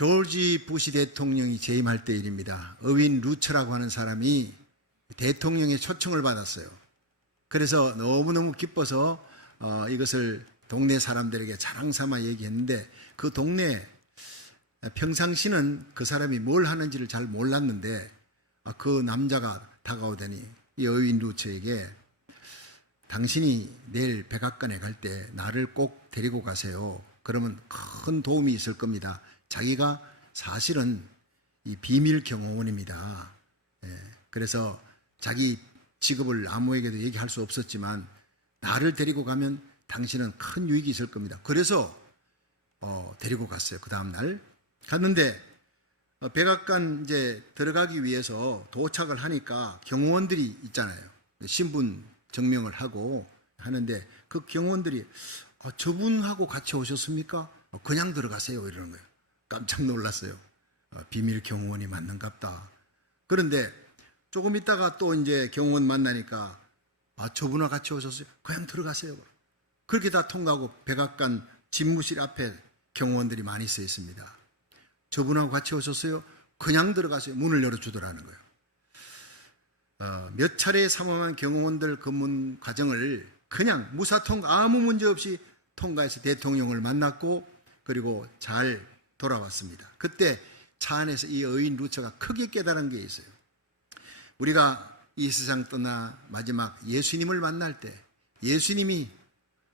조지 부시 대통령이 재임할 때 일입니다. 어윈 루처라고 하는 사람이 대통령의 초청을 받았어요. 그래서 너무너무 기뻐서 이것을 동네 사람들에게 자랑 삼아 얘기했는데, 그 동네 평상시는 그 사람이 뭘 하는지를 잘 몰랐는데 그 남자가 다가오더니 이 어윈 루처에게 당신이 내일 백악관에 갈 때 나를 꼭 데리고 가세요. 그러면 큰 도움이 있을 겁니다. 자기가 사실은 이 비밀 경호원입니다. 그래서 자기 직업을 아무에게도 얘기할 수 없었지만 나를 데리고 가면 당신은 큰 유익이 있을 겁니다. 그래서 데리고 갔어요. 그 다음날 갔는데 백악관 이제 들어가기 위해서 도착을 하니까 경호원들이 있잖아요. 신분 증명을 하고 하는데 그 경호원들이 저분하고 같이 오셨습니까? 그냥 들어가세요 이러는 거예요. 깜짝 놀랐어요. 비밀 경호원이 맞는갑다. 그런데 조금 있다가 또 이제 경호원 만나니까 저분하고 같이 오셨어요? 그냥 들어가세요. 그렇게 다 통과하고 백악관 집무실 앞에 경호원들이 많이 서 있습니다. 저분하고 같이 오셨어요? 그냥 들어가세요. 문을 열어주더라는 거예요. 몇 차례 삼엄한 경호원들 검문 과정을 그냥 무사 통과, 아무 문제 없이 통과해서 대통령을 만났고 그리고 잘 돌아왔습니다. 그때 차 안에서 이 어윈 루처가 크게 깨달은 게 있어요. 우리가 이 세상 떠나 마지막 예수님을 만날 때 예수님이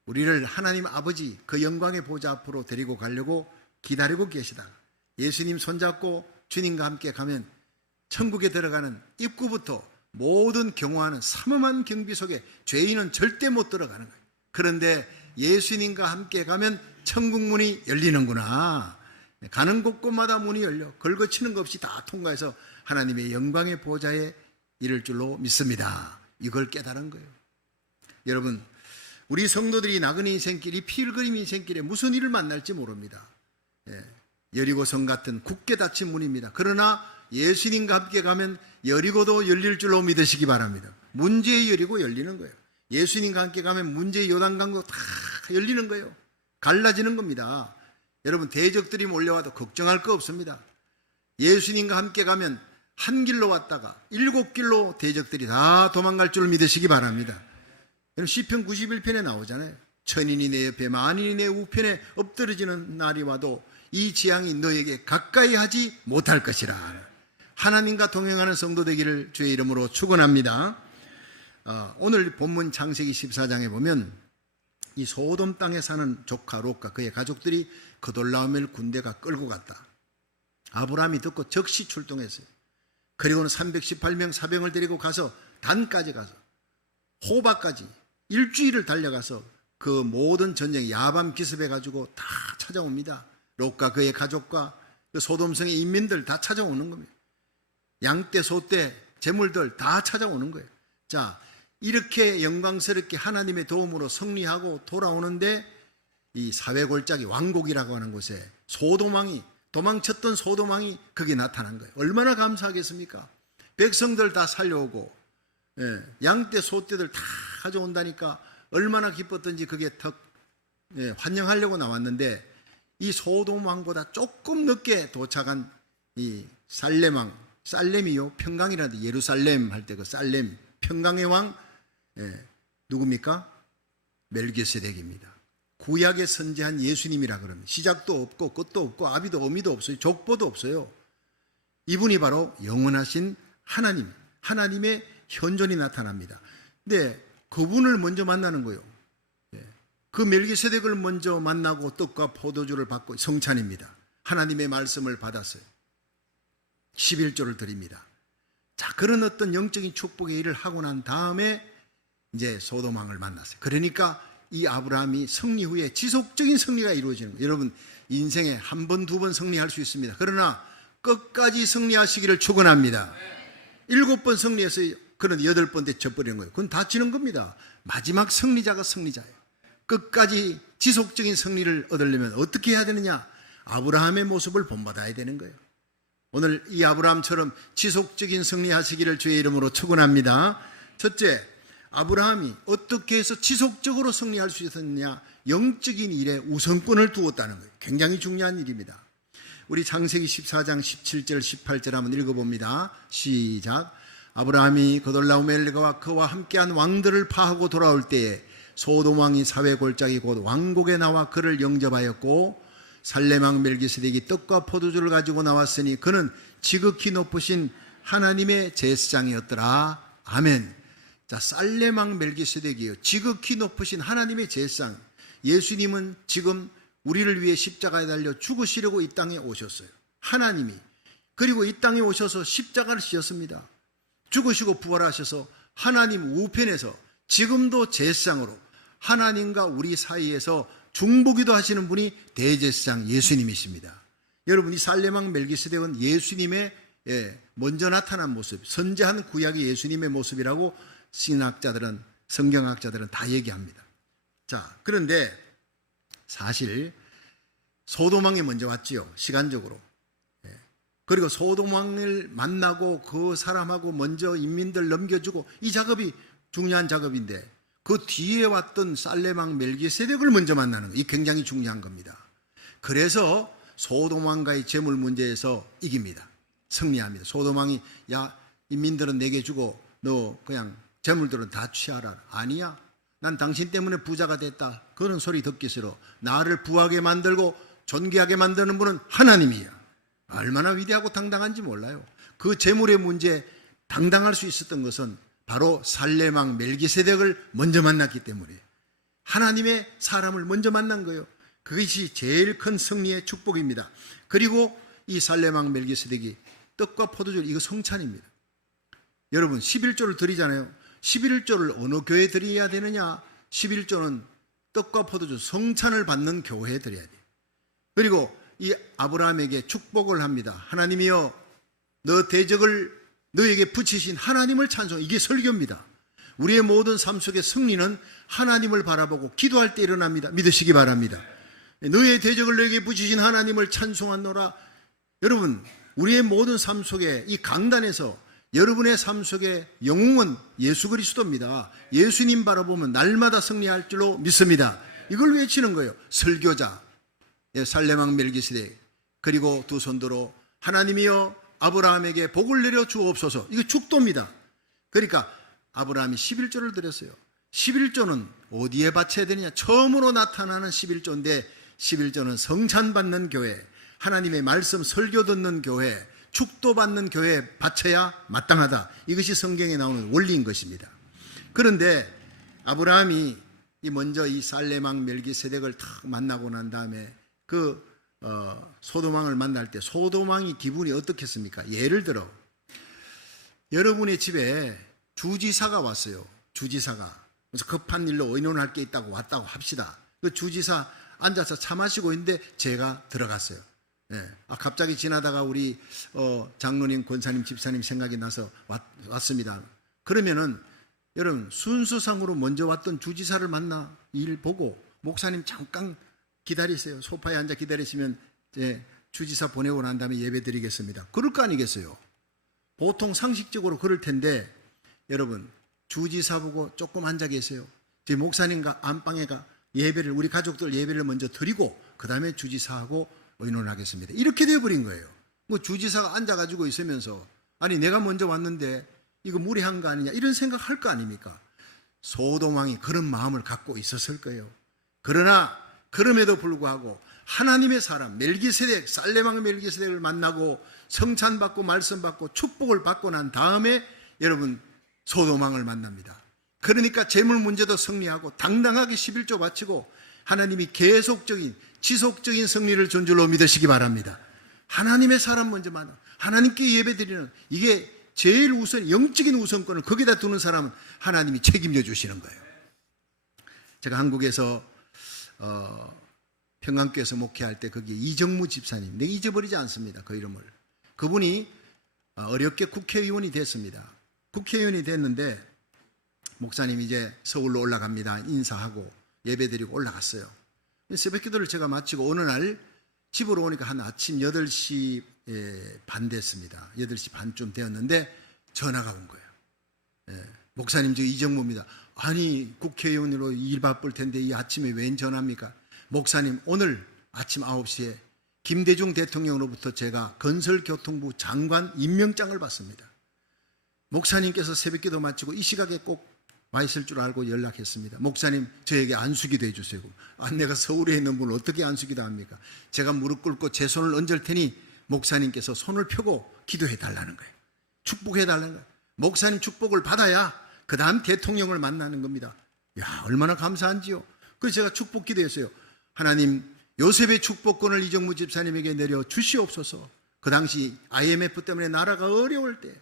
우리를 하나님 아버지 그 영광의 보좌 앞으로 데리고 가려고 기다리고 계시다. 예수님 손잡고 주님과 함께 가면 천국에 들어가는 입구부터 모든 경호하는 삼엄한 경비 속에 죄인은 절대 못 들어가는 거예요. 그런데 예수님과 함께 가면 천국 문이 열리는구나. 가는 곳곳마다 문이 열려 걸거치는 것 없이 다 통과해서 하나님의 영광의 보좌에 이를 줄로 믿습니다. 이걸 깨달은 거예요. 여러분, 우리 성도들이 나그네 인생길, 이 필그림 인생길에 무슨 일을 만날지 모릅니다. 여리고성 같은 굳게 닫힌 문입니다. 그러나 예수님과 함께 가면 여리고도 열릴 줄로 믿으시기 바랍니다. 문제의 여리고 열리는 거예요. 예수님과 함께 가면 문제의 요단강도 다 열리는 거예요. 갈라지는 겁니다. 여러분, 대적들이 몰려와도 걱정할 거 없습니다. 예수님과 함께 가면 한 길로 왔다가 7길로 대적들이 다 도망갈 줄 믿으시기 바랍니다. 여러분, 시편 91편에 나오잖아요. 천인이 내 옆에 만인이 내 우편에 엎드러지는 날이 와도 이 재앙이 너에게 가까이 하지 못할 것이라. 하나님과 동행하는 성도 되기를 주의 이름으로 축원합니다. 오늘 본문 창세기 14장에 보면 이 소돔 땅에 사는 조카 롯과 그의 가족들이 그돌라오멜 군대가 끌고 갔다. 아브라함이 듣고 즉시 출동했어요. 그리고는 318명 사병을 데리고 가서 단까지 가서 호바까지 일주일을 달려가서 그 모든 전쟁 야밤 기습해 가지고 다 찾아옵니다. 롯과 그의 가족과 그 소돔성의 인민들 다 찾아오는 겁니다. 양떼 소떼 재물들 다 찾아오는 거예요. 자, 이렇게 영광스럽게 하나님의 도움으로 승리하고 돌아오는데 이 사회골짜기 왕곡이라고 하는 곳에 소돔왕이, 도망쳤던 소돔왕이 거기 나타난 거예요. 얼마나 감사하겠습니까? 백성들 다 살려오고 양떼 소떼들 다 가져온다니까 얼마나 기뻤던지 그게 환영하려고 나왔는데 이 소돔왕보다 조금 늦게 도착한 이 살렘왕, 살렘이요 평강이라는데 예루살렘 할 때 그 살렘 평강의 왕 누굽니까? 멜기세덱입니다. 구약에 선지한 예수님이라 그럽니다. 시작도 없고 끝도 없고 아비도 어미도 없어요. 족보도 없어요. 이분이 바로 영원하신 하나님, 하나님의 현존이 나타납니다. 근데 그분을 먼저 만나는 거예요. 그 멜기세덱을 먼저 만나고 떡과 포도주를 받고 성찬입니다. 하나님의 말씀을 받았어요. 11조를 드립니다. 자, 그런 어떤 영적인 축복의 일을 하고 난 다음에 이제 소돔왕을 만났어요. 그러니까 이 아브라함이 승리 후에 지속적인 승리가 이루어지는 거예요. 여러분, 인생에 한 번, 두 번 승리할 수 있습니다. 그러나 끝까지 승리하시기를 축원합니다. 7번 승리해서 그런 8번째 져버리는 거예요. 그건 다치는 겁니다. 마지막 승리자가 승리자예요. 끝까지 지속적인 승리를 얻으려면 어떻게 해야 되느냐? 아브라함의 모습을 본받아야 되는 거예요. 오늘 이 아브라함처럼 지속적인 승리하시기를 주의 이름으로 축원합니다. 첫째, 아브라함이 어떻게 해서 지속적으로 승리할 수 있었느냐? 영적인 일에 우선권을 두었다는 거예요. 굉장히 중요한 일입니다. 우리 창세기 14장 17절 18절 한번 읽어봅니다. 시작. 아브라함이 그돌라오멜과 그와 함께한 왕들을 파하고 돌아올 때에 소돔 왕이 사회 골짜기 곧 왕국에 나와 그를 영접하였고 살렘 왕 멜기세덱이 떡과 포도주를 가지고 나왔으니 그는 지극히 높으신 하나님의 제사장이었더라. 아멘. 자, 살렘 왕 멜기세덱이요, 지극히 높으신 하나님의 제사장. 예수님은 지금 우리를 위해 십자가에 달려 죽으시려고 이 땅에 오셨어요. 하나님이. 그리고 이 땅에 오셔서 십자가를 지었습니다. 죽으시고 부활하셔서 하나님 우편에서 지금도 제사장으로 하나님과 우리 사이에서 중보기도 하시는 분이 대제사장 예수님이십니다. 여러분, 이 살렘 왕 멜기세덱은 예수님의 먼저 나타난 모습, 선지한 구약의 예수님의 모습이라고 신학자들은, 성경학자들은 다 얘기합니다. 자, 그런데 사실 소돔 왕이 먼저 왔지요, 시간적으로. 그리고 소돔 왕을 만나고 그 사람하고 먼저 인민들 넘겨주고, 이 작업이 중요한 작업인데 그 뒤에 왔던 살렘 왕 멜기세덱을 먼저 만나는 거, 이 굉장히 중요한 겁니다. 그래서 소돔 왕과의 재물 문제에서 이깁니다. 승리합니다. 소돔 왕이 야, 인민들은 내게 주고 너 그냥 재물들은 다 취하라. 아니야, 난 당신 때문에 부자가 됐다. 그런 소리 듣기 싫어. 나를 부하게 만들고 존귀하게 만드는 분은 하나님이야. 얼마나 위대하고 당당한지 몰라요. 그 재물의 문제에 당당할 수 있었던 것은 바로 살렘 왕 멜기세덱을 먼저 만났기 때문에, 하나님의 사람을 먼저 만난 거예요. 그것이 제일 큰 승리의 축복입니다. 그리고 이 살렘 왕 멜기세덱이 떡과 포도주, 이거 성찬입니다. 여러분, 11조를 드리잖아요. 11조를 어느 교회에 드려야 되느냐? 11조는 떡과 포도주, 성찬을 받는 교회에 드려야 돼요. 그리고 이 아브라함에게 축복을 합니다. 하나님이여, 너 대적을 너에게 붙이신 하나님을 찬송. 이게 설교입니다. 우리의 모든 삶 속의 승리는 하나님을 바라보고 기도할 때 일어납니다. 믿으시기 바랍니다. 너의 대적을 너에게 붙이신 하나님을 찬송하노라. 여러분, 우리의 모든 삶 속에, 이 강단에서 여러분의 삶 속에 영웅은 예수 그리스도입니다. 예수님 바라보면 날마다 승리할 줄로 믿습니다. 이걸 외치는 거예요. 설교자 살렘 왕 멜기세덱, 그리고 두 손들어 하나님이여 아브라함에게 복을 내려 주옵소서. 이거 축도입니다. 그러니까 아브라함이 11조를 드렸어요. 11조는 어디에 바쳐야 되느냐? 처음으로 나타나는 11조인데, 11조는 성찬받는 교회, 하나님의 말씀 설교 듣는 교회, 축도받는 교회에 바쳐야 마땅하다. 이것이 성경에 나오는 원리인 것입니다. 그런데 아브라함이 먼저 이 살렘 왕 멜기세덱을 탁 만나고 난 다음에 소돔 왕을 만날 때 소돔 왕이 기분이 어떻겠습니까? 예를 들어 여러분의 집에 주지사가 왔어요. 주지사가. 그래서 급한 일로 의논할 게 있다고 왔다고 합시다. 그 주지사 앉아서 차 마시고 있는데 제가 들어갔어요. 갑자기 지나다가 우리 장로님, 권사님, 집사님 생각이 나서 왔습니다. 그러면은 여러분, 순서상으로 먼저 왔던 주지사를 만나 일 보고 목사님 잠깐 기다리세요. 소파에 앉아 기다리시면 주지사 보내고 난 다음에 예배 드리겠습니다. 그럴 거 아니겠어요? 보통 상식적으로 그럴 텐데, 여러분, 주지사 보고 조금 앉아 계세요. 제 목사님과 안방에 가 예배를, 우리 가족들 예배를 먼저 드리고 그 다음에 주지사하고 의논하겠습니다. 이렇게 되어버린 거예요. 뭐 주지사가 앉아가지고 있으면서 아니 내가 먼저 왔는데 이거 무리한 거 아니냐, 이런 생각할 거 아닙니까? 소돔 왕이 그런 마음을 갖고 있었을 거예요. 그러나 그럼에도 불구하고 하나님의 사람 멜기세덱, 살렘 왕 멜기세덱을 만나고 성찬받고 말씀받고 축복을 받고 난 다음에 여러분 소돔 왕을 만납니다. 그러니까 재물 문제도 승리하고 당당하게 11조 바치고 하나님이 계속적인 지속적인 승리를 준 줄로 믿으시기 바랍니다. 하나님의 사람 먼저 만나 하나님께 예배드리는, 이게 제일 우선, 영적인 우선권을 거기다 두는 사람은 하나님이 책임져 주시는 거예요. 제가 한국에서 평안교에서 목회할 때 거기 이정무 집사님, 내가 잊어버리지 않습니다. 그 이름을. 그분이 어렵게 국회의원이 됐습니다. 국회의원이 됐는데 목사님 이제 서울로 올라갑니다. 인사하고 예배드리고 올라갔어요. 새벽 기도를 제가 마치고 어느 날 집으로 오니까 한 아침 8시 반 됐습니다. 8시 반쯤 되었는데 전화가 온 거예요. 목사님, 저 이정무입니다. 아니 국회의원으로 일 바쁠 텐데 이 아침에 웬 전화입니까? 목사님, 오늘 아침 9시에 김대중 대통령으로부터 제가 건설교통부 장관 임명장을 받습니다. 목사님께서 새벽기도 마치고 이 시각에 꼭 와 있을 줄 알고 연락했습니다. 목사님, 저에게 안수기도 해주세요. 내가 서울에 있는 분을 어떻게 안수기도 합니까? 제가 무릎 꿇고 제 손을 얹을 테니 목사님께서 손을 펴고 기도해 달라는 거예요. 축복해 달라는 거예요. 목사님 축복을 받아야 그 다음 대통령을 만나는 겁니다. 야, 얼마나 감사한지요. 그래서 제가 축복 기도했어요. 하나님, 요셉의 축복권을 이정무 집사님에게 내려 주시옵소서. 그 당시 IMF 때문에 나라가 어려울 때,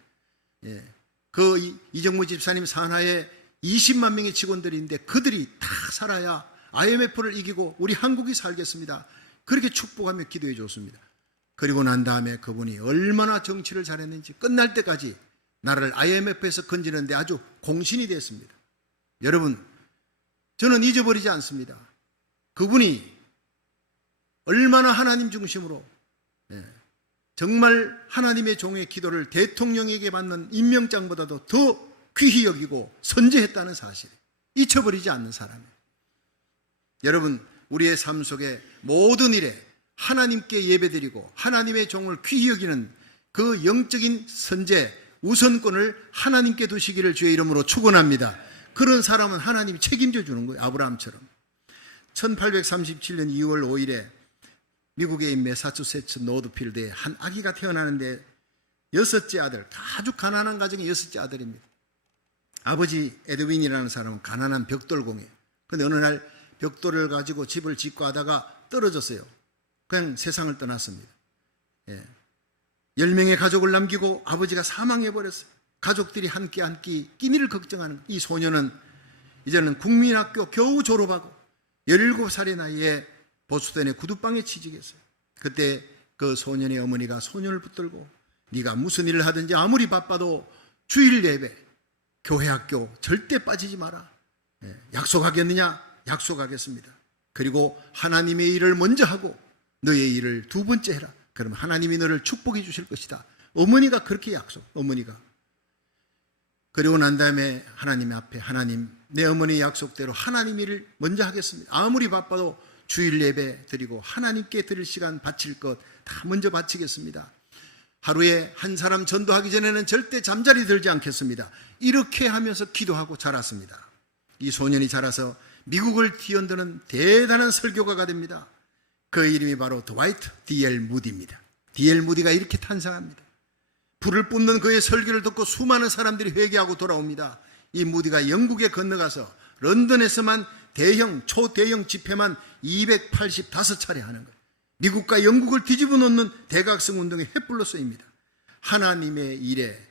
그 이정무 집사님 산하에 20만 명의 직원들인데 그들이 다 살아야 IMF를 이기고 우리 한국이 살겠습니다. 그렇게 축복하며 기도해 줬습니다. 그리고 난 다음에 그분이 얼마나 정치를 잘했는지 끝날 때까지 나라를 IMF에서 건지는데 아주 공신이 됐습니다. 여러분, 저는 잊어버리지 않습니다. 그분이 얼마나 하나님 중심으로 정말 하나님의 종의 기도를 대통령에게 받는 임명장보다도 더 귀히 여기고 선제했다는 사실, 잊혀버리지 않는 사람이에요. 여러분, 우리의 삶 속에 모든 일에 하나님께 예배드리고 하나님의 종을 귀히 여기는 그 영적인 선제, 우선권을 하나님께 두시기를 주의 이름으로 축원합니다. 그런 사람은 하나님이 책임져 주는 거예요. 아브라함처럼. 1837년 2월 5일에 미국의 매사추세츠 노드필드에 한 아기가 태어나는데 6째 아들, 아주 가난한 가정의 6째 아들입니다. 아버지 에드윈이라는 사람은 가난한 벽돌공이에요. 그런데 어느 날 벽돌을 가지고 집을 짓고 하다가 떨어졌어요. 그냥 세상을 떠났습니다. 10명의 가족을 남기고 아버지가 사망해버렸어요. 가족들이 한 끼 한 끼 끼니를 걱정하는 이 소녀는 이제는 국민학교 겨우 졸업하고 17살의 나이에 보수단의 구두방에 취직했어요. 그때 그 소년의 어머니가 소년을 붙들고 네가 무슨 일을 하든지 아무리 바빠도 주일 예배, 교회 학교 절대 빠지지 마라. 약속하겠느냐? 약속하겠습니다. 그리고 하나님의 일을 먼저 하고 너의 일을 두 번째 해라. 그럼 하나님이 너를 축복해 주실 것이다. 어머니가 그렇게 약속, 어머니가. 그리고 난 다음에 하나님 앞에 하나님, 내 어머니의 약속대로 하나님 일을 먼저 하겠습니다. 아무리 바빠도 주일 예배 드리고 하나님께 드릴 시간 바칠 것 다 먼저 바치겠습니다. 하루에 한 사람 전도하기 전에는 절대 잠자리 들지 않겠습니다. 이렇게 하면서 기도하고 자랐습니다. 이 소년이 자라서 미국을 뒤흔드는 대단한 설교가가 됩니다. 그 이름이 바로 드와이트 D.L. 무디입니다. D.L. 무디가 이렇게 탄생합니다. 불을 뿜는 그의 설교를 듣고 수많은 사람들이 회개하고 돌아옵니다. 이 무디가 영국에 건너가서 런던에서만 초대형 집회만 285차례 하는 거예요. 미국과 영국을 뒤집어 놓는 대각성 운동의 횃불로 쓰입니다. 하나님의 일에,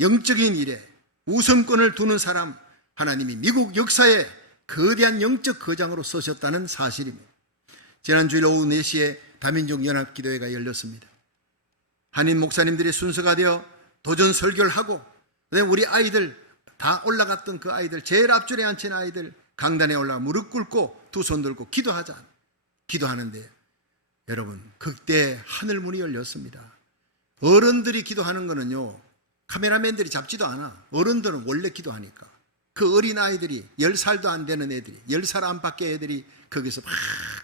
영적인 일에 우선권을 두는 사람, 하나님이 미국 역사에 거대한 영적 거장으로 쓰셨다는 사실입니다. 지난 주일 오후 4시에 다민족 연합기도회가 열렸습니다. 한인 목사님들이 순서가 되어 도전 설교를 하고, 그다음에 우리 아이들 다 올라갔던 그 아이들, 제일 앞줄에 앉힌 아이들 강단에 올라가 무릎 꿇고 두 손 들고 기도하는데 여러분, 그때 하늘문이 열렸습니다. 어른들이 기도하는 거는요, 카메라맨들이 잡지도 않아. 어른들은 원래 기도하니까. 그 어린 아이들이 10살도 안 되는 애들이, 10살 안팎의 애들이 거기서 막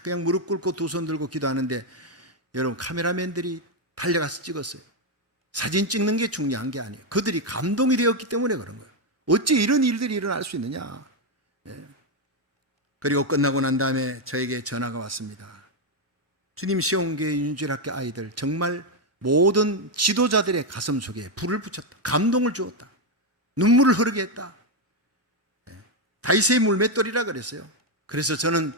그냥 무릎 꿇고 두 손 들고 기도하는데 여러분, 카메라맨들이 달려가서 찍었어요. 사진 찍는 게 중요한 게 아니에요. 그들이 감동이 되었기 때문에 그런 거예요. 어찌 이런 일들이 일어날 수 있느냐. 그리고 끝나고 난 다음에 저에게 전화가 왔습니다. 주님 시온교회 윤주일학교 아이들 정말 모든 지도자들의 가슴 속에 불을 붙였다. 감동을 주었다. 눈물을 흐르게 했다. 다윗의 물맷돌이라 그랬어요. 그래서 저는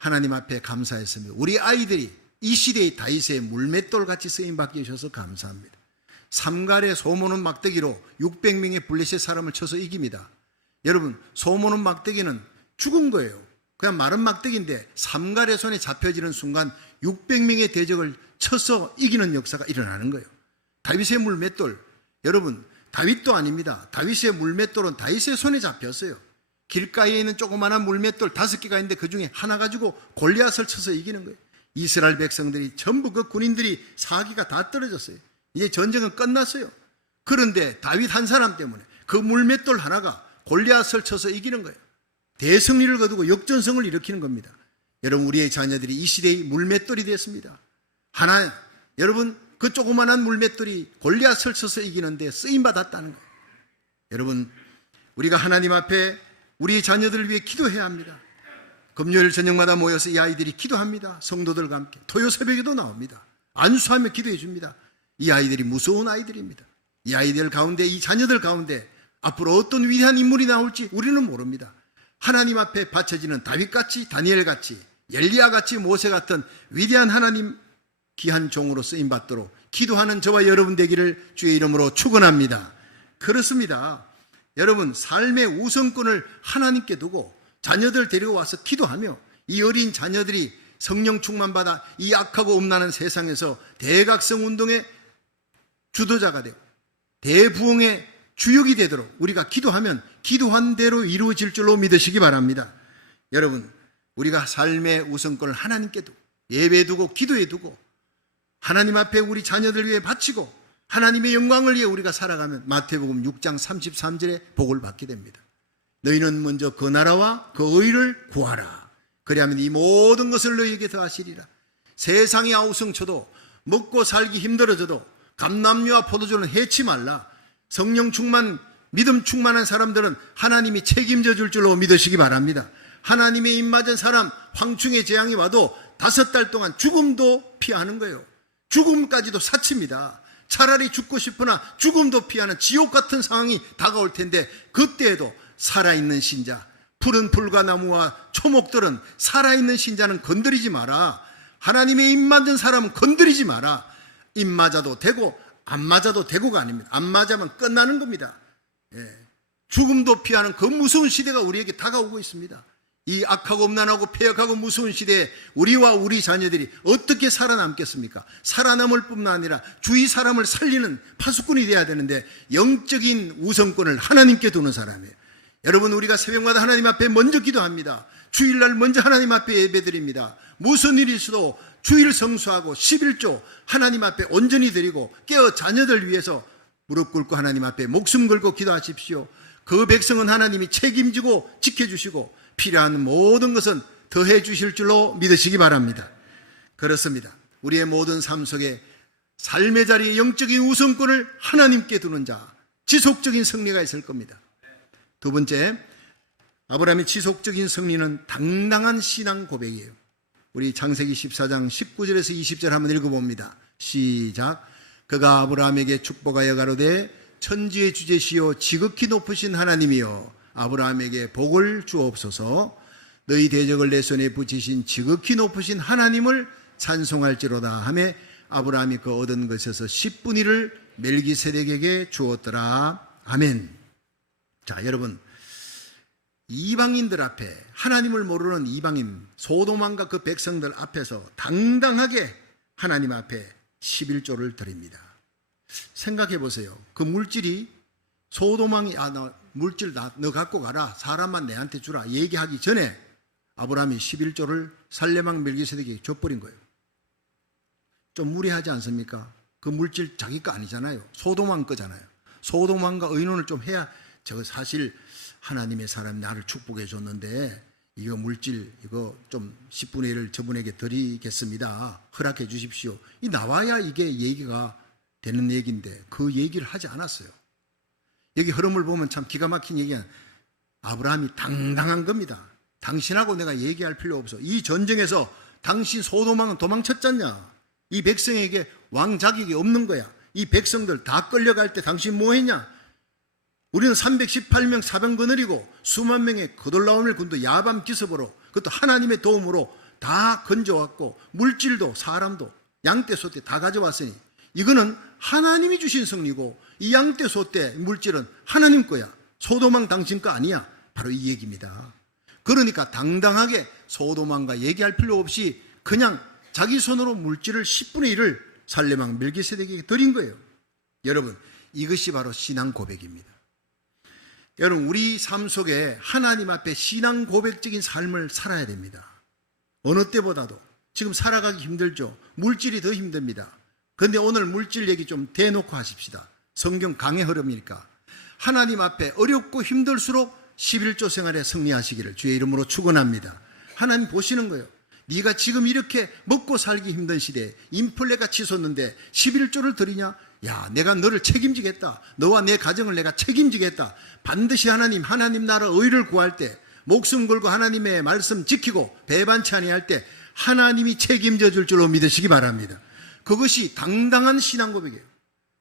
하나님 앞에 감사했습니다. 우리 아이들이 이 시대의 다윗의 물맷돌 같이 쓰임받게 해주셔서 감사합니다. 삼갈의 소모는 막대기로 600명의 블레셋 사람을 쳐서 이깁니다. 여러분, 소모는 막대기는 죽은 거예요. 그냥 마른 막대기인데 삼갈의 손에 잡혀지는 순간 600명의 대적을 쳐서 이기는 역사가 일어나는 거예요. 다윗의 물맷돌, 여러분, 다윗도 아닙니다. 다윗의 물맷돌은 다윗의 손에 잡혔어요. 길가에 있는 조그마한 물맷돌 5개가 있는데 그 중에 하나 가지고 골리앗을 쳐서 이기는 거예요. 이스라엘 백성들이 전부 그 군인들이 사기가 다 떨어졌어요. 이제 전쟁은 끝났어요. 그런데 다윗 한 사람 때문에 그 물맷돌 하나가 골리앗을 쳐서 이기는 거예요. 대승리를 거두고 역전성을 일으키는 겁니다. 여러분, 우리의 자녀들이 이 시대의 물맷돌이 됐습니다. 여러분, 그 조그만한 물맷돌이 골리앗을 쳐서 이기는데 쓰임받았다는 거예요. 여러분, 우리가 하나님 앞에 우리 자녀들을 위해 기도해야 합니다. 금요일 저녁마다 모여서 이 아이들이 기도합니다. 성도들과 함께 토요 새벽에도 나옵니다. 안수하며 기도해 줍니다. 이 아이들이 무서운 아이들입니다. 이 아이들 가운데, 이 자녀들 가운데 앞으로 어떤 위대한 인물이 나올지 우리는 모릅니다. 하나님 앞에 바쳐지는 다윗같이, 다니엘같이, 엘리야같이, 모세 같은 위대한 하나님 귀한 종으로 쓰임받도록 기도하는 저와 여러분 되기를 주의 이름으로 축원합니다. 그렇습니다. 여러분, 삶의 우선권을 하나님께 두고 자녀들 데리고 와서 기도하며 이 어린 자녀들이 성령 충만받아 이 악하고 음란한 세상에서 대각성 운동의 주도자가 되고 대부흥의 주역이 되도록 우리가 기도하면 기도한 대로 이루어질 줄로 믿으시기 바랍니다. 여러분, 우리가 삶의 우선권을 하나님께 두고 예배에 두고 기도에 두고 하나님 앞에 우리 자녀들 위해 바치고 하나님의 영광을 위해 우리가 살아가면 마태복음 6장 33절에 복을 받게 됩니다. 너희는 먼저 그 나라와 그 의를 구하라. 그리하면 이 모든 것을 너희에게 더하시리라. 세상이 아우성쳐도 먹고 살기 힘들어져도 감람류와 포도주는 해치 말라. 성령 충만, 믿음 충만한 사람들은 하나님이 책임져 줄 줄로 믿으시기 바랍니다. 하나님의 입맞은 사람, 황충의 재앙이 와도 5달 동안 죽음도 피하는 거예요. 죽음까지도 사칩니다. 차라리 죽고 싶으나 죽음도 피하는 지옥 같은 상황이 다가올 텐데 그때에도 살아있는 신자, 푸른 풀과 나무와 초목들은 살아있는 신자는 건드리지 마라. 하나님의 입맞은 사람은 건드리지 마라. 입 맞아도 되고 안 맞아도 되고가 아닙니다. 안 맞으면 끝나는 겁니다. 죽음도 피하는 그 무서운 시대가 우리에게 다가오고 있습니다. 이 악하고 음란하고 폐역하고 무서운 시대에 우리와 우리 자녀들이 어떻게 살아남겠습니까? 살아남을 뿐만 아니라 주위 사람을 살리는 파수꾼이 되어야 되는데 영적인 우선권을 하나님께 두는 사람이에요. 여러분, 우리가 새벽마다 하나님 앞에 먼저 기도합니다. 주일날 먼저 하나님 앞에 예배드립니다. 무슨 일이 있어도 주일 성수하고 11조 하나님 앞에 온전히 드리고 깨어 자녀들 위해서 무릎 꿇고 하나님 앞에 목숨 걸고 기도하십시오. 그 백성은 하나님이 책임지고 지켜주시고 필요한 모든 것은 더해 주실 줄로 믿으시기 바랍니다. 그렇습니다. 우리의 모든 삶 속에 삶의 자리에 영적인 우선권을 하나님께 두는 자, 지속적인 승리가 있을 겁니다. 두 번째, 아브라함의 지속적인 승리는 당당한 신앙 고백이에요. 우리 창세기 14장 19절에서 20절 한번 읽어봅니다. 시작. 그가 아브라함에게 축복하여 가로되 천지의 주제시요 지극히 높으신 하나님이여 아브라함에게 복을 주옵소서. 너희 대적을 내 손에 붙이신 지극히 높으신 하나님을 찬송할지로다 하매 아브라함이 그 얻은 것에서 10분의 1을 멜기세덱에게 주었더라. 아멘. 자, 여러분, 이방인들 앞에, 하나님을 모르는 이방인 소돔왕과 그 백성들 앞에서 당당하게 하나님 앞에 11조를 드립니다. 생각해 보세요. 그 물질이 소돔왕이 나 물질 너 갖고 가라, 사람만 내한테 주라 얘기하기 전에 아브라함이 11조를 살레망 멜기세덱에게 줘버린 거예요. 좀 무리하지 않습니까? 그 물질 자기 거 아니잖아요. 소돔왕 거잖아요. 소돔왕과 의논을 좀 해야, 저 사실 하나님의 사람 나를 축복해 줬는데 이거 물질 이거 좀 10분의 1을 저분에게 드리겠습니다. 허락해 주십시오. 이 나와야 이게 얘기가 되는 얘기인데 그 얘기를 하지 않았어요. 여기 흐름을 보면 참 기가 막힌 얘기야. 아브라함이 당당한 겁니다. 당신하고 내가 얘기할 필요 없어. 이 전쟁에서 당신 소돔왕은 도망쳤잖냐. 이 백성에게 왕 자격이 없는 거야. 이 백성들 다 끌려갈 때 당신 뭐 했냐. 우리는 318명 사병 거느리고 수만 명의 그돌라오멜 군도 야밤 기습으로, 그것도 하나님의 도움으로 다 건져왔고 물질도 사람도 양떼 소떼 다 가져왔으니 이거는 하나님이 주신 승리고 이 양떼 소떼 물질은 하나님 거야. 소돔왕 당신 거 아니야. 바로 이 얘기입니다. 그러니까 당당하게 소돔왕과 얘기할 필요 없이 그냥 자기 손으로 물질을 10분의 1을 살레망 멜기세덱에게 드린 거예요. 여러분, 이것이 바로 신앙 고백입니다. 여러분, 우리 삶 속에 하나님 앞에 신앙 고백적인 삶을 살아야 됩니다. 어느 때보다도. 지금 살아가기 힘들죠. 물질이 더 힘듭니다. 그런데 오늘 물질 얘기 좀 대놓고 하십시다. 성경 강의 흐름이니까. 하나님 앞에 어렵고 힘들수록 11조 생활에 승리하시기를 주의 이름으로 축원합니다. 하나님 보시는 거예요. 네가 지금 이렇게 먹고 살기 힘든 시대에 인플레가 치솟는데 11조를 드리냐? 야, 내가 너를 책임지겠다. 너와 내 가정을 내가 책임지겠다. 반드시 하나님 나라 의를 구할 때, 목숨 걸고 하나님의 말씀 지키고 배반치 아니할 때 하나님이 책임져 줄 줄로 믿으시기 바랍니다. 그것이 당당한 신앙 고백이에요.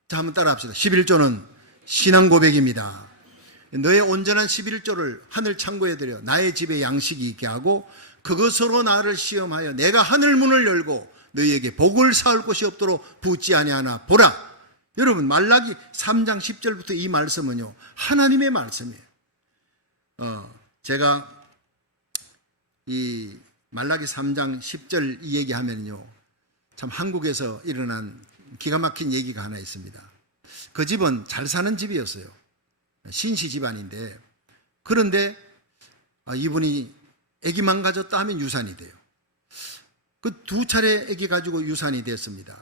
자, 한번 따라 합시다. 11조는 신앙 고백입니다. 너의 온전한 11조를 하늘 창고에 들여 나의 집에 양식이 있게 하고 그것으로 나를 시험하여 내가 하늘 문을 열고 너희에게 복을 쌓을 곳이 없도록 붓지 아니하나 보라. 여러분, 말라기 3장 10절부터 이 말씀은요, 하나님의 말씀이에요. 제가 이 말라기 3장 10절 이 얘기하면요, 참 한국에서 일어난 기가 막힌 얘기가 하나 있습니다. 그 집은 잘 사는 집이었어요. 신시 집안인데, 그런데 이분이 아기만 가졌다 하면 유산이 돼요. 그 두 차례 아기 가지고 유산이 됐습니다.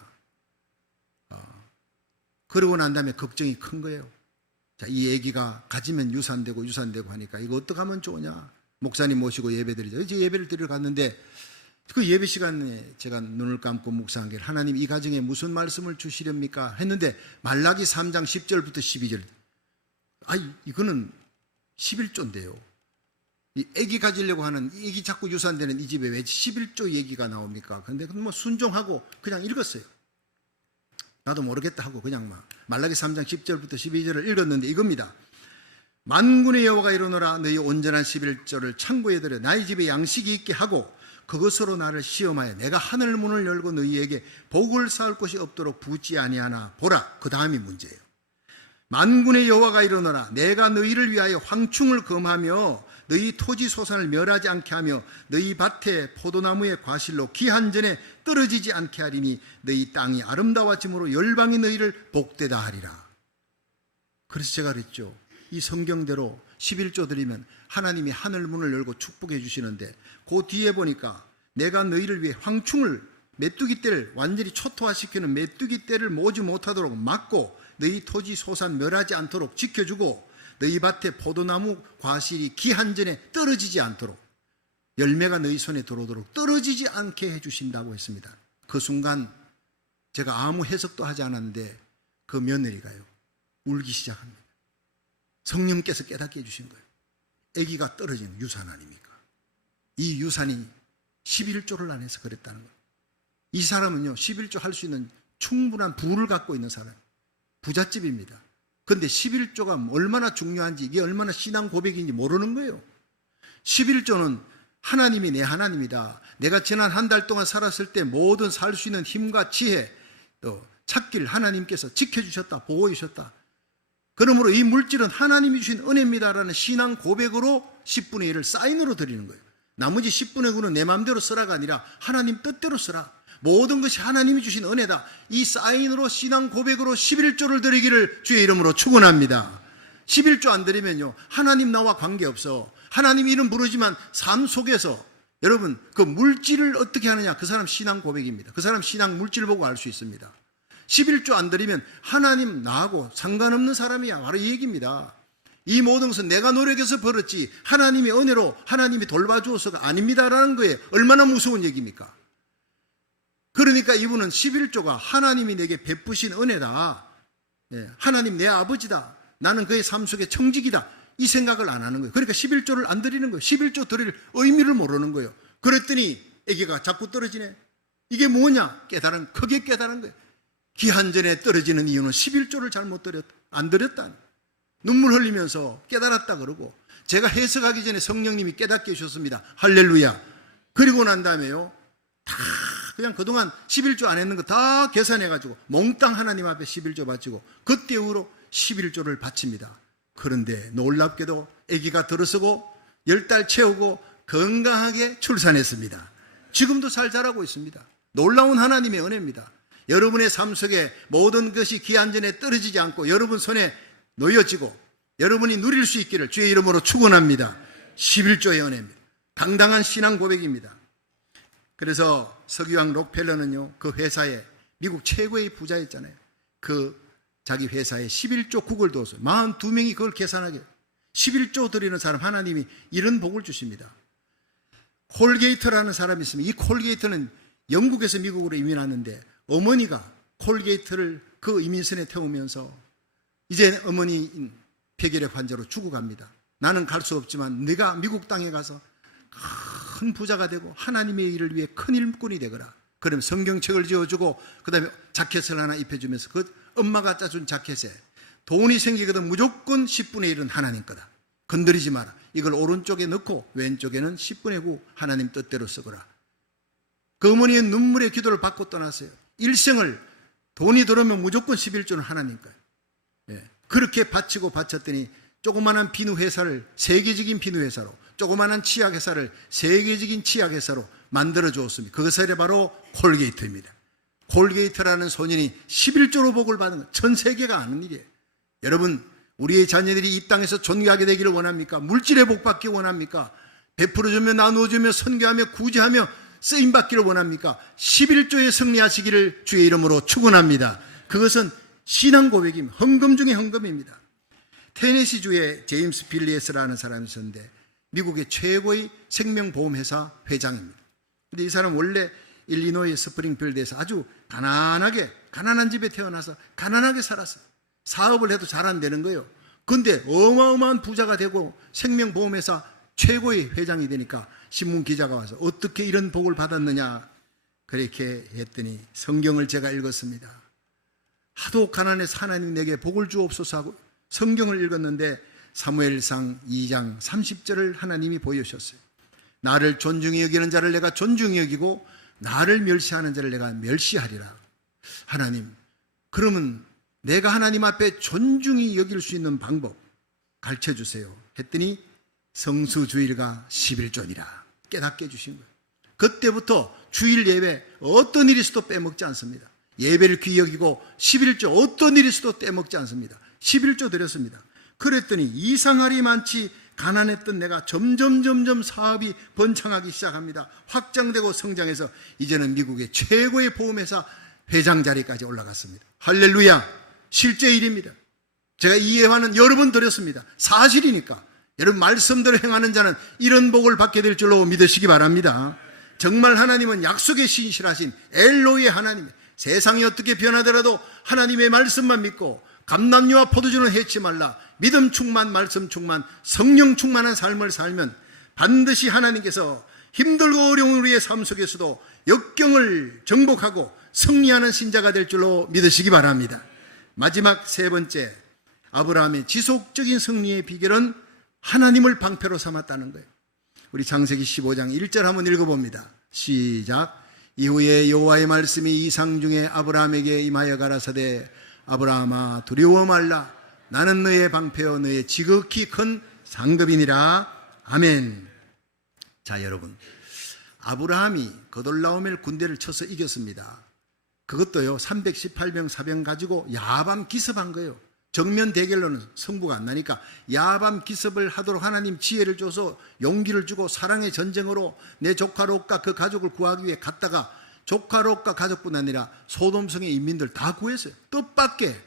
그러고 난 다음에 걱정이 큰 거예요. 자, 이 아기가 가지면 유산되고 하니까 이거 어떻게 하면 좋으냐? 목사님 모시고 예배드리죠. 이제 예배를 드리러 갔는데 그 예배 시간에 제가 눈을 감고 묵상한 게, 하나님 이 가정에 무슨 말씀을 주시렵니까? 했는데 말라기 3장 10절부터 12절. 이거는 11조인데요. 이 아기 가지려고 하는, 이 아기 자꾸 유산되는 이 집에 왜 11조 얘기가 나옵니까? 그런데 뭐 순종하고 그냥 읽었어요. 나도 모르겠다 하고 그냥 말라기 3장 10절부터 12절을 읽었는데 이겁니다. 만군의 여호와가 이르노라. 너희 온전한 11조를 창고에 들여 나의 집에 양식이 있게 하고 그것으로 나를 시험하여 내가 하늘 문을 열고 너희에게 복을 쌓을 곳이 없도록 붓지 아니하나 보라. 그 다음이 문제예요. 만군의 여호와가 이르노라. 내가 너희를 위하여 황충을 금하며 너희 토지 소산을 멸하지 않게 하며 너희 밭에 포도나무의 과실로 기한 전에 떨어지지 않게 하리니 너희 땅이 아름다워짐으로 열방이 너희를 복되다 하리라. 그래서 제가 그랬죠. 이 성경대로 11조 드리면 하나님이 하늘 문을 열고 축복해 주시는데, 그 뒤에 보니까 내가 너희를 위해 황충을, 메뚜기 떼를 완전히 초토화시키는 메뚜기 떼를 모지 못하도록 막고 너희 토지 소산 멸하지 않도록 지켜주고 너희 밭에 포도나무 과실이 기한 전에 떨어지지 않도록, 열매가 너희 손에 들어오도록 떨어지지 않게 해주신다고 했습니다. 그 순간 제가 아무 해석도 하지 않았는데 그 며느리가요, 울기 시작합니다. 성령께서 깨닫게 해주신 거예요. 아기가 떨어지는 유산 아닙니까? 이 유산이 11조를 안 해서 그랬다는 거예요. 이 사람은요, 11조 할 수 있는 충분한 부를 갖고 있는 사람, 부잣집입니다. 그런데 11조가 얼마나 중요한지, 이게 얼마나 신앙 고백인지 모르는 거예요. 11조는 하나님이 내 하나님이다. 내가 지난 한 달 동안 살았을 때 모든 살 수 있는 힘과 지혜, 또 찾기를 하나님께서 지켜주셨다, 보호해 주셨다. 그러므로 이 물질은 하나님이 주신 은혜입니다라는 신앙 고백으로 10분의 1을 사인으로 드리는 거예요. 나머지 10분의 9는 내 마음대로 쓰라가 아니라 하나님 뜻대로 쓰라. 모든 것이 하나님이 주신 은혜다. 이 사인으로 신앙 고백으로 11조를 드리기를 주의 이름으로 축원합니다. 11조 안 드리면요, 하나님 나와 관계없어. 하나님 이름 부르지만 삶 속에서 여러분 그 물질을 어떻게 하느냐, 그 사람 신앙 고백입니다. 그 사람 신앙 물질 보고 알 수 있습니다. 11조 안 드리면 하나님 나하고 상관없는 사람이야. 바로 이 얘기입니다. 이 모든 것은 내가 노력해서 벌었지 하나님의 은혜로 하나님이 돌봐주어서가 아닙니다라는 거예요. 얼마나 무서운 얘기입니까? 그러니까 이분은 11조가 하나님이 내게 베푸신 은혜다. 하나님 내 아버지다. 나는 그의 삶 속에 청직이다. 이 생각을 안 하는 거예요. 그러니까 11조를 안 드리는 거예요. 11조 드릴 의미를 모르는 거예요. 그랬더니 아기가 자꾸 떨어지네. 이게 뭐냐? 크게 깨달은 거예요. 기한 전에 떨어지는 이유는 11조를 잘못 안 드렸다. 눈물 흘리면서 깨달았다 그러고, 제가 해석하기 전에 성령님이 깨닫게 해주셨습니다. 할렐루야. 그리고 난 다음에요, 다 그냥 그동안 11조 안 했는 거 다 계산해가지고 몽땅 하나님 앞에 11조 바치고 그때 이후로 11조를 바칩니다. 그런데 놀랍게도 아기가 들어서고 10달 채우고 건강하게 출산했습니다. 지금도 잘 자라고 있습니다. 놀라운 하나님의 은혜입니다. 여러분의 삶 속에 모든 것이 기한 전에 떨어지지 않고 여러분 손에 놓여지고 여러분이 누릴 수 있기를 주의 이름으로 축원합니다. 11조의 은혜입니다. 당당한 신앙 고백입니다. 그래서 석유왕 록펠러는요, 그 회사에 미국 최고의 부자였잖아요. 그 자기 회사에 11조 국을 뒀어요. 42명이 그걸 계산하게. 11조 드리는 사람 하나님이 이런 복을 주십니다. 콜게이트라는 사람이 있습니다. 이 콜게이트는 영국에서 미국으로 이민 왔는데 어머니가 콜게이트를 그 이민선에 태우면서 이제 어머니 폐결핵 환자로 죽어갑니다. 나는 갈 수 없지만 네가 미국 땅에 가서 큰 부자가 되고 하나님의 일을 위해 큰 일꾼이 되거라. 그러면 성경책을 지어주고 그 다음에 자켓을 하나 입혀주면서 그 엄마가 짜준 자켓에 돈이 생기거든 무조건 10분의 1은 하나님 거다. 건드리지 마라. 이걸 오른쪽에 넣고 왼쪽에는 10분의 9 하나님 뜻대로 쓰거라. 그 어머니의 눈물의 기도를 받고 떠났어요. 일생을 돈이 들어오면 무조건 11조는 하나님 거예요. 예. 그렇게 바치고 바쳤더니 조그마한 비누 회사를 세계적인 비누 회사로, 조그마한 치약 회사를 세계적인 치약 회사로 만들어 주었습니다. 그것이 바로 콜게이트입니다. 콜게이트라는 소년이 11조로 복을 받은 것, 전 세계가 아는 일이에요. 여러분, 우리의 자녀들이 이 땅에서 존귀하게 되기를 원합니까? 물질의 복 받기 원합니까? 베풀어주며 나누어주며 선교하며 구제하며 쓰임받기를 원합니까? 11조에 승리하시기를 주의 이름으로 축원합니다. 그것은 신앙 고백입니다. 헌금 중에 헌금입니다. 테네시주의 제임스 빌리에스라는 사람이 있었는데 미국의 최고의 생명보험회사 회장입니다. 근데 이 사람은 원래 일리노이 스프링필드에서 아주 가난한 집에 태어나서 가난하게 살았어요. 사업을 해도 잘 안 되는 거예요. 근데 어마어마한 부자가 되고 생명보험회사 최고의 회장이 되니까 신문 기자가 와서 어떻게 이런 복을 받았느냐 그렇게 했더니 성경을 제가 읽었습니다. 하도 가난해서 하나님 내게 복을 주옵소서 하고 성경을 읽었는데 사무엘상 2장 30절을 하나님이 보여주셨어요. 나를 존중히 여기는 자를 내가 존중히 여기고 나를 멸시하는 자를 내가 멸시하리라. 하나님, 그러면 내가 하나님 앞에 존중히 여길 수 있는 방법 가르쳐 주세요 했더니 성수주일과 11조니라 깨닫게 해주신 거예요. 그때부터 주일 예배 어떤 일이 있어도 빼먹지 않습니다. 예배를 귀히 여기고 11조 어떤 일이 있어도 빼먹지 않습니다. 11조 드렸습니다. 그랬더니 이상할이 많지 가난했던 내가 점점 사업이 번창하기 시작합니다. 확장되고 성장해서 이제는 미국의 최고의 보험회사 회장 자리까지 올라갔습니다. 할렐루야. 실제 일입니다. 제가 이 예화는 여러 번 드렸습니다. 사실이니까 여러분 말씀대로 행하는 자는 이런 복을 받게 될 줄로 믿으시기 바랍니다. 정말 하나님은 약속에 신실하신 엘로의 하나님, 세상이 어떻게 변하더라도 하나님의 말씀만 믿고 감람류와 포도주는 해치 말라, 믿음 충만, 말씀 충만, 성령 충만한 삶을 살면 반드시 하나님께서 힘들고 어려운 우리의 삶 속에서도 역경을 정복하고 승리하는 신자가 될 줄로 믿으시기 바랍니다. 마지막 세 번째, 아브라함의 지속적인 승리의 비결은 하나님을 방패로 삼았다는 거예요. 우리 창세기 15장 1절 한번 읽어봅니다. 시작. 이후에 여호와의 말씀이 이상 중에 아브라함에게 임하여 가라사대 아브라함아 두려워 말라. 나는 너의 방패요 너의 지극히 큰 상급이니라. 아멘. 자, 여러분, 아브라함이 그돌라오멜 군대를 쳐서 이겼습니다. 그것도요 318병 사병 가지고 야밤 기습한 거예요. 정면 대결로는 승부가 안 나니까 야밤 기습을 하도록 하나님 지혜를 줘서 용기를 주고 사랑의 전쟁으로 내 조카 롯과 그 가족을 구하기 위해 갔다가 조카 롯과 가족뿐 아니라 소돔성의 인민들 다 구했어요. 뜻밖의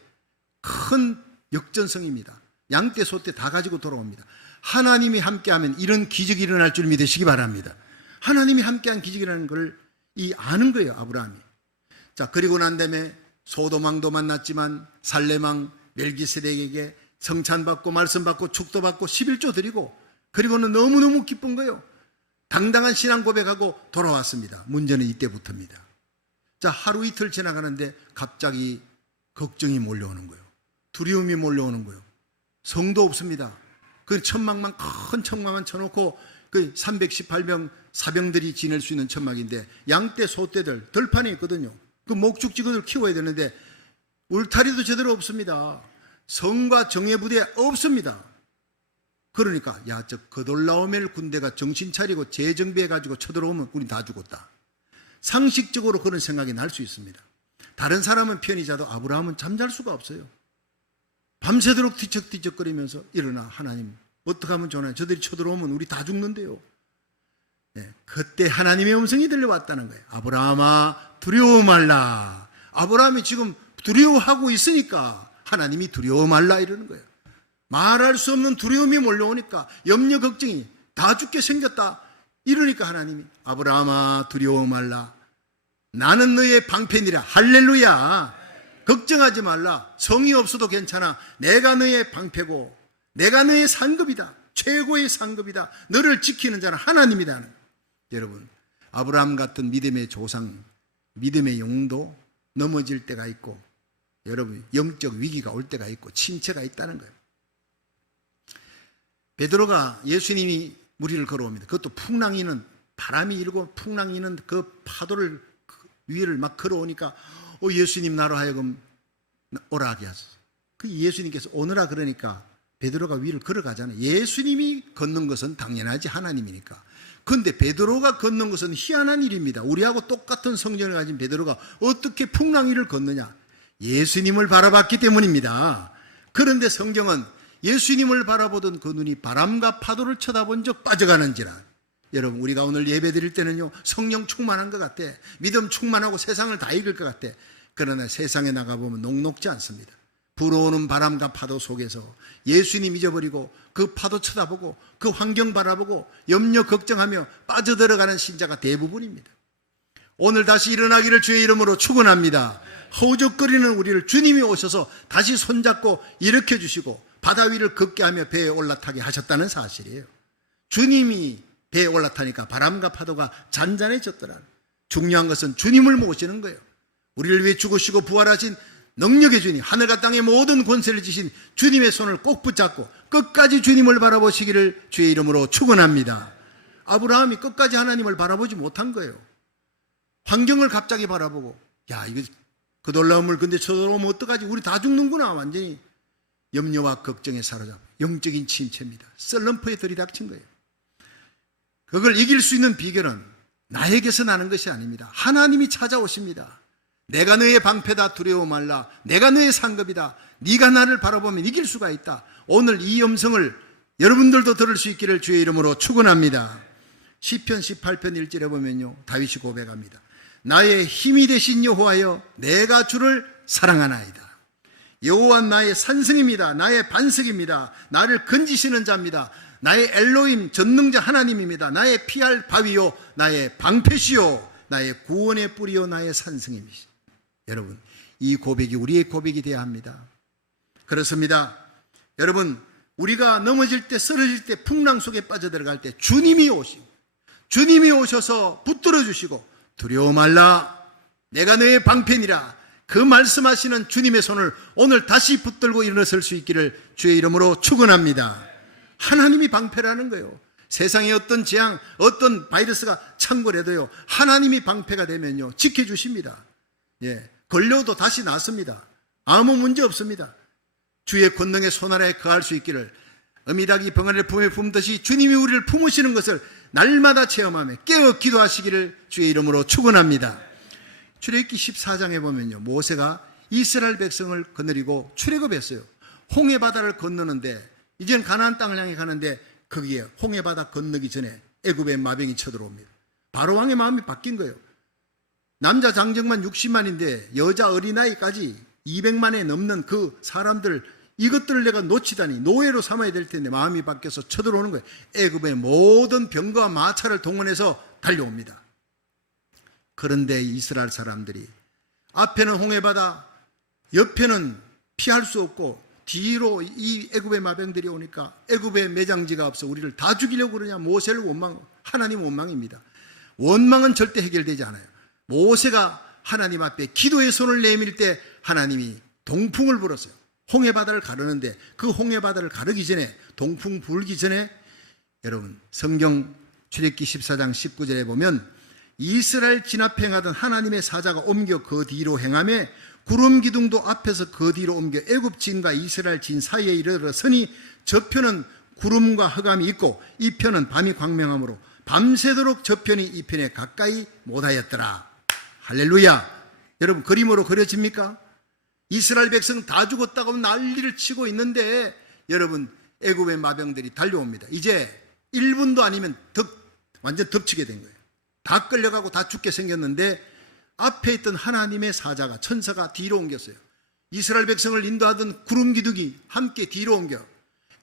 큰 역전성입니다. 양떼 소떼 다 가지고 돌아옵니다. 하나님이 함께하면 이런 기적이 일어날 줄 믿으시기 바랍니다. 하나님이 함께한 기적이라는 걸 아는 거예요, 아브라함이. 자, 그리고 난 다음에 소돔왕도 만났지만 살렘왕 멜기세덱에게 성찬받고 말씀받고 축도받고 11조 드리고 그리고는 너무너무 기쁜 거예요. 당당한 신앙 고백하고 돌아왔습니다. 문제는 이때부터입니다. 자, 하루 이틀 지나가는데 갑자기 걱정이 몰려오는 거예요. 두려움이 몰려오는 거예요. 성도 없습니다. 그 천막만 큰 천막만 쳐놓고 그 318병 사병들이 지낼 수 있는 천막인데 양떼 소떼들 들판에 있거든요. 그 목축지구들 키워야 되는데 울타리도 제대로 없습니다. 성과 정예 부대 없습니다. 그러니까 저 그돌라오멜 군대가 정신 차리고 재정비해가지고 쳐들어오면 우린 다 죽었다. 상식적으로 그런 생각이 날 수 있습니다. 다른 사람은 편히 자도 아브라함은 잠잘 수가 없어요. 밤새도록 뒤척뒤척거리면서 일어나 하나님 어떻게 하면 좋나요? 저들이 쳐들어오면 우리 다 죽는데요. 네, 그때 하나님의 음성이 들려왔다는 거예요. 아브라함아 두려워 말라. 아브라함이 지금 두려워하고 있으니까 하나님이 두려워 말라 이러는 거예요. 말할 수 없는 두려움이 몰려오니까 염려 걱정이 다 죽게 생겼다. 이러니까 하나님이 아브라함아 두려워 말라. 나는 너의 방편이라. 할렐루야. 걱정하지 말라. 성이 없어도 괜찮아. 내가 너의 방패고 내가 너의 상급이다. 최고의 상급이다. 너를 지키는 자는 하나님이다. 여러분, 아브라함 같은 믿음의 조상, 믿음의 영도 넘어질 때가 있고, 여러분 영적 위기가 올 때가 있고 침체가 있다는 거예요. 베드로가 예수님이 무리를 걸어옵니다. 그것도 풍랑이는, 바람이 일고 풍랑이는 그 파도를 위를 막 걸어오니까 예수님 나로 하여금 오라 하게 하소서. 그 예수님께서 오너라 그러니까 베드로가 위를 걸어가잖아요. 예수님이 걷는 것은 당연하지, 하나님이니까. 그런데 베드로가 걷는 것은 희한한 일입니다. 우리하고 똑같은 성전을 가진 베드로가 어떻게 풍랑 위를 걷느냐? 예수님을 바라봤기 때문입니다. 그런데 성경은 예수님을 바라보던 그 눈이 바람과 파도를 쳐다본 적 빠져가는지라. 여러분, 우리가 오늘 예배 드릴 때는요, 성령 충만한 것 같아. 믿음 충만하고 세상을 다 이길 것 같아. 그러나 세상에 나가보면 녹록지 않습니다. 불어오는 바람과 파도 속에서 예수님 잊어버리고 그 파도 쳐다보고 그 환경 바라보고 염려 걱정하며 빠져들어가는 신자가 대부분입니다. 오늘 다시 일어나기를 주의 이름으로 축원합니다. 허우적거리는 우리를 주님이 오셔서 다시 손잡고 일으켜 주시고 바다 위를 걷게 하며 배에 올라타게 하셨다는 사실이에요. 주님이 배에 올라타니까 바람과 파도가 잔잔해졌더라. 중요한 것은 주님을 모시는 거예요. 우리를 위해 죽으시고 부활하신 능력의 주님, 하늘과 땅의 모든 권세를 지신 주님의 손을 꼭 붙잡고 끝까지 주님을 바라보시기를 주의 이름으로 축원합니다. 아브라함이 끝까지 하나님을 바라보지 못한 거예요. 환경을 갑자기 바라보고, 야, 이거 그 놀라움을 근데 쳐다보면 어떡하지? 우리 다 죽는구나. 완전히 염려와 걱정에 사로잡아 영적인 침체입니다. 슬럼프에 들이닥친 거예요. 그걸 이길 수 있는 비결은 나에게서 나는 것이 아닙니다. 하나님이 찾아오십니다. 내가 너의 방패다, 두려워 말라. 내가 너의 상급이다. 네가 나를 바라보면 이길 수가 있다. 오늘 이 음성을 여러분들도 들을 수 있기를 주의 이름으로 축원합니다. 시편 18편 1절에 보면요, 다윗이 고백합니다. 나의 힘이 되신 여호와여, 내가 주를 사랑하나이다. 여호와는 나의 산성입니다. 나의 반석입니다. 나를 건지시는 자입니다. 나의 엘로힘 전능자 하나님입니다. 나의 피할 바위요, 나의 방패시요, 나의 구원의 뿌리요, 나의 산성입니다. 여러분, 이 고백이 우리의 고백이 되어야 합니다. 그렇습니다. 여러분, 우리가 넘어질 때, 쓰러질 때, 풍랑 속에 빠져들어갈 때 주님이 오셔서 붙들어 주시고 두려워 말라. 내가 너의 방편이라. 그 말씀하시는 주님의 손을 오늘 다시 붙들고 일어설 수 있기를 주의 이름으로 축원합니다. 하나님이 방패라는 거예요. 세상에 어떤 재앙, 어떤 바이러스가 창궐해도요, 하나님이 방패가 되면요, 지켜주십니다. 예, 걸려도 다시 낫습니다. 아무 문제 없습니다. 주의 권능의 손 아래에 거할 수 있기를, 어미닭이 병아리를 품에 품듯이 주님이 우리를 품으시는 것을 날마다 체험하며 깨어 기도하시기를 주의 이름으로 축원합니다. 출애굽기 14장에 보면요, 모세가 이스라엘 백성을 거느리고 출애굽했어요. 홍해 바다를 건너는데, 이제는 가나안 땅을 향해 가는데 거기에 홍해 바다 건너기 전에 애굽의 마병이 쳐들어옵니다. 바로 왕의 마음이 바뀐 거예요. 남자 장정만 60만인데 여자 어린아이까지 200만에 넘는 그 사람들, 이것들을 내가 놓치다니 노예로 삼아야 될 텐데 마음이 바뀌어서 쳐들어오는 거예요. 애굽의 모든 병거와 마차를 동원해서 달려옵니다. 그런데 이스라엘 사람들이 앞에는 홍해바다, 옆에는 피할 수 없고 뒤로 이 애굽의 마병들이 오니까 애굽의 매장지가 없어 우리를 다 죽이려고 그러냐. 모세를 원망, 하나님 원망입니다. 원망은 절대 해결되지 않아요. 모세가 하나님 앞에 기도의 손을 내밀 때 하나님이 동풍을 불었어요. 홍해바다를 가르는데 그 홍해바다를 가르기 전에, 동풍 불기 전에, 여러분 성경 출애굽기 14장 19절에 보면 이스라엘 진압 행하던 하나님의 사자가 옮겨 그 뒤로 행하며 구름 기둥도 앞에서 그 뒤로 옮겨 애굽 진과 이스라엘 진 사이에 이르러서니 저편은 구름과 흑암이 있고 이 편은 밤이 광명하므로 밤새도록 저편이 이 편에 가까이 못하였더라. 할렐루야. 여러분, 그림으로 그려집니까? 이스라엘 백성 다 죽었다고 난리를 치고 있는데 여러분, 애굽의 마병들이 달려옵니다. 이제 1분도 아니면 완전 덮치게 된 거예요. 다 끌려가고 다 죽게 생겼는데 앞에 있던 하나님의 사자가, 천사가 뒤로 옮겼어요. 이스라엘 백성을 인도하던 구름 기둥이 함께 뒤로 옮겨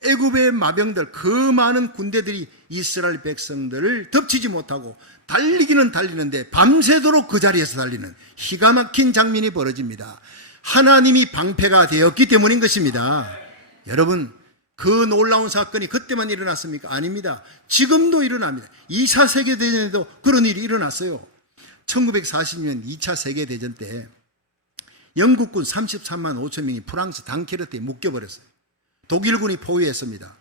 애굽의 마병들, 그 많은 군대들이 이스라엘 백성들을 덮치지 못하고 달리기는 달리는데 밤새도록 그 자리에서 달리는 기가 막힌 장면이 벌어집니다. 하나님이 방패가 되었기 때문인 것입니다. 여러분, 그 놀라운 사건이 그때만 일어났습니까? 아닙니다. 지금도 일어납니다. 2차 세계대전에도 그런 일이 일어났어요. 1940년 2차 세계대전 때 영국군 33만 5천 명이 프랑스 당케르트에 묶여버렸어요. 독일군이 포위했습니다.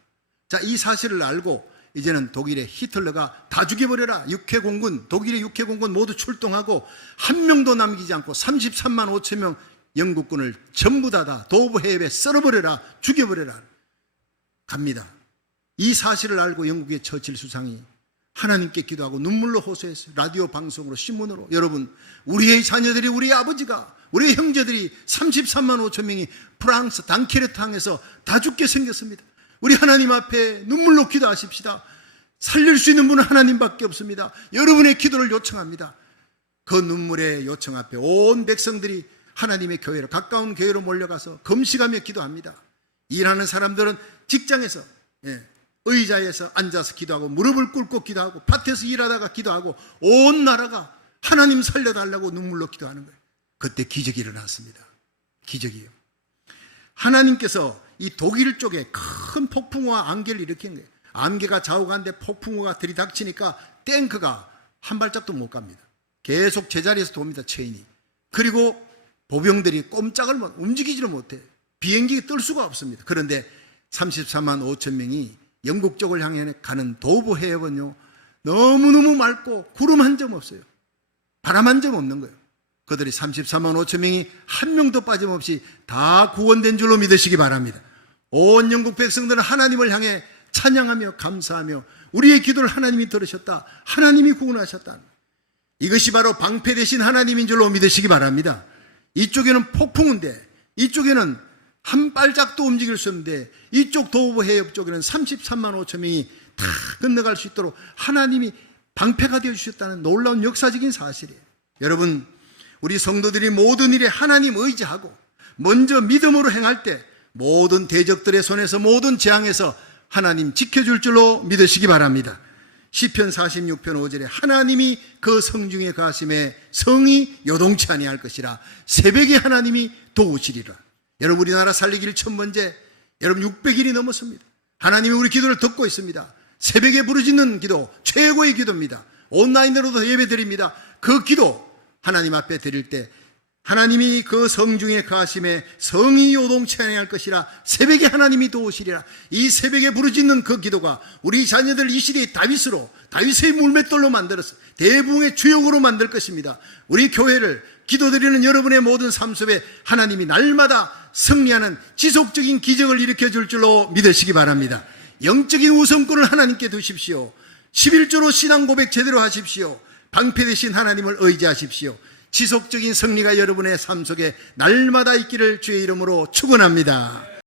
자, 이 사실을 알고 이제는 독일의 히틀러가 다 죽여버려라. 육해공군, 독일의 육해공군 모두 출동하고 한 명도 남기지 않고 33만 5천 명 영국군을 전부 다 도브 해협에 썰어버려라. 죽여버려라. 갑니다. 이 사실을 알고 영국의 처칠 수상이 하나님께 기도하고 눈물로 호소했어요. 라디오 방송으로, 신문으로. 여러분, 우리의 자녀들이, 우리의 아버지가, 우리의 형제들이 33만 5천 명이 프랑스 당케르트 항에서 다 죽게 생겼습니다. 우리 하나님 앞에 눈물로 기도하십시다. 살릴 수 있는 분은 하나님밖에 없습니다. 여러분의 기도를 요청합니다. 그 눈물의 요청 앞에 온 백성들이 하나님의 교회로, 가까운 교회로 몰려가서 금식하며 기도합니다. 일하는 사람들은 직장에서, 의자에서 앉아서 기도하고, 무릎을 꿇고 기도하고, 밭에서 일하다가 기도하고, 온 나라가 하나님 살려달라고 눈물로 기도하는 거예요. 그때 기적이 일어났습니다. 기적이에요. 하나님께서 이 독일 쪽에 큰 폭풍우와 안개를 일으킨 거예요. 안개가 좌우가는데 폭풍우가 들이닥치니까 탱크가 한 발짝도 못 갑니다. 계속 제자리에서 돕니다, 체인이. 그리고 보병들이 꼼짝을 움직이지를 못해요. 비행기 뜰 수가 없습니다. 그런데 34만 5천 명이 영국 쪽을 향해 가는 도브 해협은요, 너무너무 맑고 구름 한 점 없어요. 바람 한 점 없는 거예요. 그들이 34만 5천 명이 한 명도 빠짐없이 다 구원된 줄로 믿으시기 바랍니다. 온 영국 백성들은 하나님을 향해 찬양하며 감사하며 우리의 기도를 하나님이 들으셨다, 하나님이 구원하셨다, 이것이 바로 방패 되신 하나님인 줄로 믿으시기 바랍니다. 이쪽에는 폭풍인데, 이쪽에는 한 발짝도 움직일 수 없는데, 이쪽 도브 해협 쪽에는 33만 5천 명이 다 건너갈 수 있도록 하나님이 방패가 되어주셨다는 놀라운 역사적인 사실이에요. 여러분, 우리 성도들이 모든 일에 하나님 의지하고 먼저 믿음으로 행할 때 모든 대적들의 손에서, 모든 재앙에서 하나님 지켜줄 줄로 믿으시기 바랍니다. 시편 46편 5절에 하나님이 그 성중에 가심에 성이 요동치 아니할 것이라, 새벽에 하나님이 도우시리라. 여러분, 우리나라 살리기 1000번째, 여러분 600일이 넘었습니다. 하나님이 우리 기도를 듣고 있습니다. 새벽에 부르짖는 기도, 최고의 기도입니다. 온라인으로도 예배 드립니다. 그 기도 하나님 앞에 드릴 때 하나님이 그 성중에 가심에 성이 요동치 아니할 것이라, 새벽에 하나님이 도우시리라. 이 새벽에 부르짖는 그 기도가 우리 자녀들 이 시대의 다윗으로, 다윗의 물맷돌로 만들어서 대부흥의 주역으로 만들 것입니다. 우리 교회를, 기도드리는 여러분의 모든 삶 속에 하나님이 날마다 승리하는 지속적인 기적을 일으켜 줄 줄로 믿으시기 바랍니다. 영적인 우선권을 하나님께 두십시오. 11조로 신앙 고백 제대로 하십시오. 방패 되신 하나님을 의지하십시오. 지속적인 승리가 여러분의 삶 속에 날마다 있기를 주의 이름으로 축원합니다.